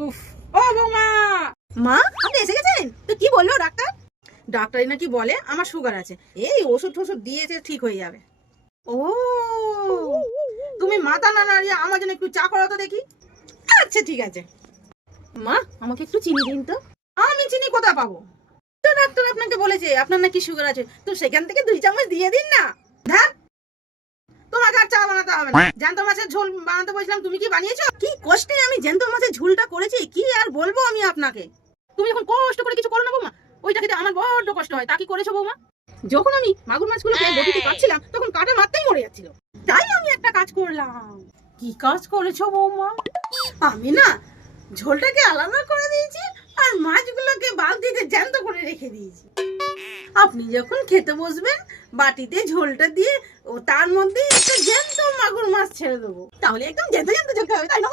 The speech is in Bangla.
উফ, ও বৌমা। মা, আপনি এসে গেছেন? তো কি বললো ডাক্তার? ডাক্তারি নাকি বলে আমার সুগার আছে, এই ওষুধ টষুধ দিয়েছে, ঠিক হয়ে যাবে। ও তুমি মাথা না নাড়িয়ে আমার জন্য একটু চা করো তো দেখি। আচ্ছা ঠিক আছে। মা, আমাকে একটু চিনি দিন তো। আমি চিনি কোথায় পাবো? তো ডাক্তার আপনাকে বলেছে আপনার নাকি সুগার আছে, তো সেখান থেকে 2 চামচ দিয়ে দিন না। ধ্যাৎ, তোমাকে আর চা বানাতে হবে না। জ্যান্ত মাছের ঝোল বানাতে বলছিলাম, তুমি কি বানিয়েছো? কি কষ্টে আমি জ্যান্ত মাছের ঝোলটা করেছি, কি আর বলবো আমি আপনাকে। তুমি যখন কষ্ট করে কিছু করো না বৌমা, ওইটা খেতে আমার বড্ড কষ্ট হয়। তা কি করেছো বৌমা? যখন আমি মাগুর মাছগুলোকে বটিতে কাটছিলাম, তখন কাটা মারতেই মরে যাচ্ছিল। তাই আমি একটা কাজ করলাম। কি কাজ করেছো বৌমা? আমি না ঝোলটাকে আলাদা করে দিয়েছি, আর মাছগুলোকে বালতিতে জ্যান্ত করে রেখে দিয়েছি। আপনি যখন খেতে বসবেন, বাটিতে ঝোলটা দিয়ে ও তার মধ্যে একটা জ্যান্ত মাগুর মাছ ছেড়ে দেবো, তাহলে একদম জ্যান্ত জ্যান্ত ঝোল খাবে, তাই না?